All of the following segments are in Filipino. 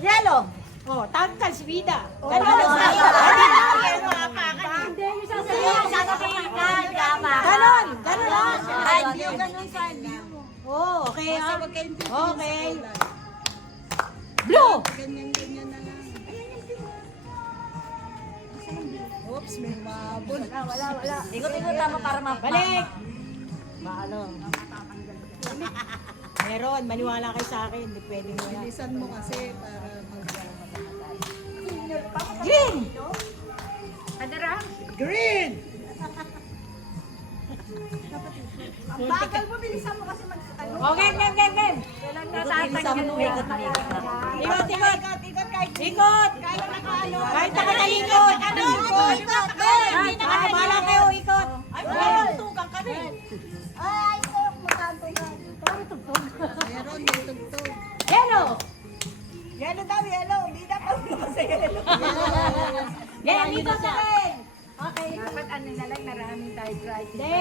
Yellow. Oh, tangkal si Vida. Ganon. Hindi, yung sasabihin. Ganon lang. Side view, ganon side view. Oh, okay ah. Okay. Blue. Ganyan na lang. Oops, may mabul. Wala. Ikot-ikot tama para Balik. Ano? Meron, maniwala kayo sa akin. Hindi pwedeng wala. Bilisan mo kasi para Green. Green! Ang bagal mo, bilisan mo kasi Okay, game. Ikot. Ikot. Kahit nakatalikod. Bahala kayo, ikot. Ay, ito, magkanto na. Meron, may tugtog. Yellow. Yellow daw, yellow. Hindi na pa sa yellow. Yan, ikot sa akin. Okay. Dapat ano na lang, maraming tayo try. Hindi.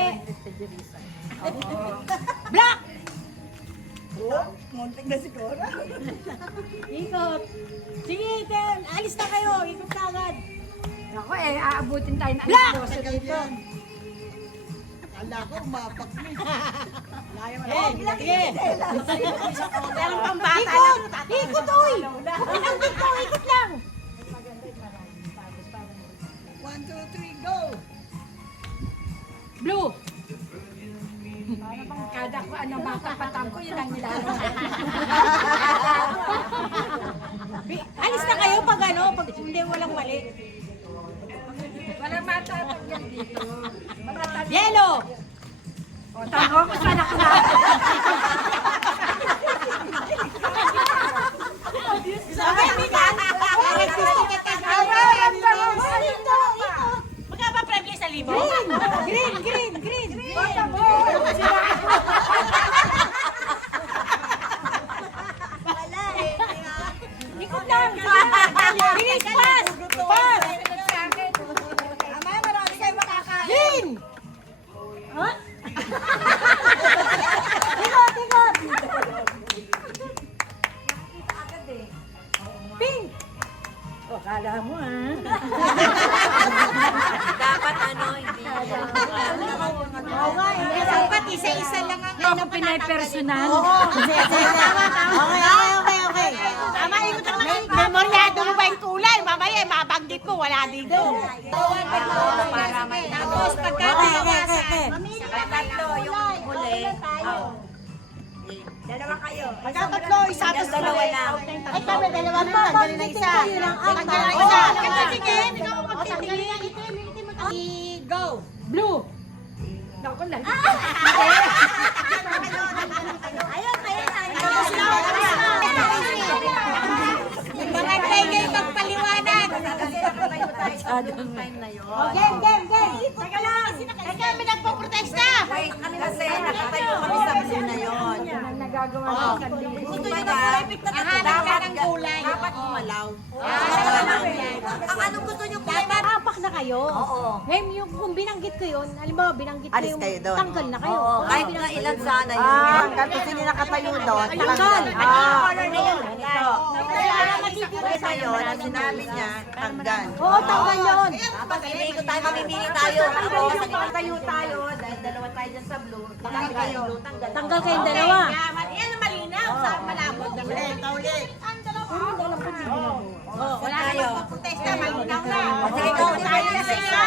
Black. Oh, muntik na siguro. Ikot. Sige, Ten. Alis na kayo. Ikot na agad. Ako aabutin tayo na Black! alas 12 dito. Akala ko, umapak na. Sige. Meron pang bata lang. Ikot, oy. Pinanggit ko, ikot lang. 1, 2, 3, go! Blue. Para bang kada ko ano matapatan ko, yun ang nilalaro. Alis na kayo pag ano, pag hindi walang mali. Walang matatanggal dito. Yellow. O, tango ko sana ko na. Sabi, Mikan. Magkapa-premly sa libo? Green. Wala eh. Ikot lang. Bilis, pass. Pass. Amaya, marami kayo makakain. Green. Ha? Ikot. Pink. O, kala mo ah. Dapat ano, hindi. Oo nga, dapat isa-isa lang ang Ako pinay-personal. Okay. Tama, ikot lang naman. Memoryado mo ba yung kulay? Mamaya, mabanggit mo, wala dito. Para may Tapos, pagkatawasan. tatlo yung huli. Dalawa kayo. Pagkatatlo, isa tapos Dalawa lang. Ay, kami, dalawa na. Tanggalin na isa. Tanggalin na isa. Magtitingin. Ikaw ang magtitingin. Go. Blue. Ako lang. Ayun. Mga play magpaliwanag. Time na yun. Game. Teka lang. Teka, may nagpo-protesta. Wait, kasi nakatayo kami sa blue na yun. Yan ang nagagawa ng sandali. Gusto nyo na perfect na Hanap ka ng kulay. Dapat umalaw. Ang anong gusto nyo kulay? Apak na kayo. Oo. Ngayon, yung kung binanggit ko yun, halimbawa binanggit ko Alis yung kayo doon. tanggal na kayo. Oo, kahit na ilan sana yun. Hanggang gusto nyo nakatayo doon. Tanggal. Ito. Ito yun, ang sinabi niya, tanggal. Oo, tanggal yun. Tapos iniikot tayo, mamimili tayo. Tayo tayo, dahil dalawa tayo dyan sa blue. Tanggal kayo. Tanggal kayong dalawa. Yan ang malinaw sa malabot. Ulit. Wala tayo. protesta, malinaw na. Sige, ikaw tayo na sa isa.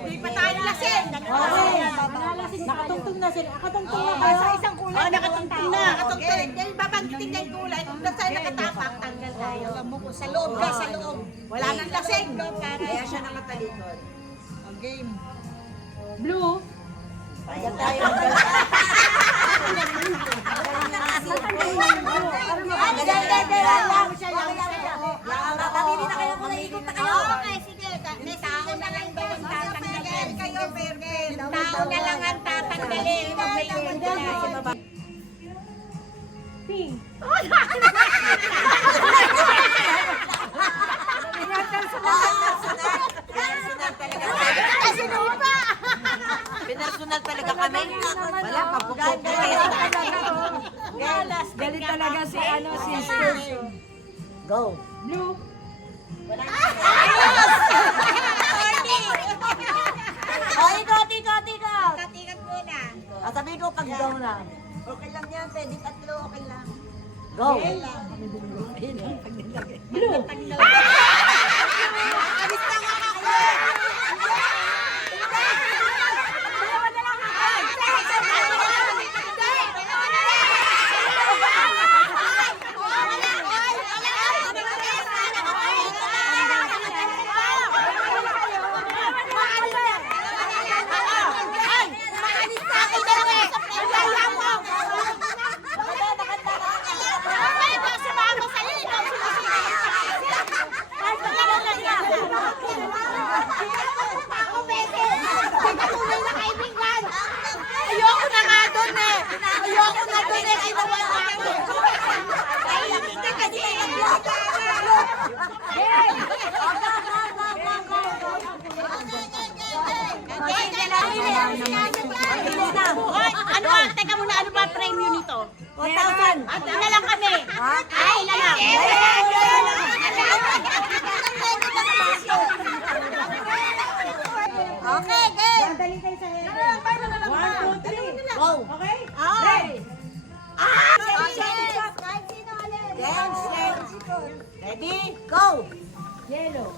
Hindi pa tayo lasing. Nakatungtong na sila. Nakatungtong na kayo. Sa isang kulay. Nakatungtong na. Nakatungtong. Dahil babanggitin niya yung kulay. Kung doon tayo nakatapak, tanggal tayo. Sa loob ka, sa loob. Wala nang lasing. Kaya siya nakatalikod. Game. Blue. Ayan tayo. Mamili na kayo kung naikot na kayo. Okay, sige. May tao na lang daw ang tatanggalin. Kayo, Bergen. Tao na lang ang tatanggalin. Pag may kulay. Pink. Sunod talaga. Kasi pa. personal talaga kami. Wala, papupupukin. Galit talaga si ano, sister. Go. Blue. O, ikot. Katikat muna. Sabihin ko pag go na. Okay lang yan, pwede tatlo, okay lang. Go. Ayoko na nga doon eh. Ayoko na doon eh. Kinuha na ako. Ay, nakita ka din. Ano ba? Teka muna, ano ba premyo nito? 1,000. At na lang kami. Ay, na lang. Okay, game. Go. Yes. Ready? Go. Yellow.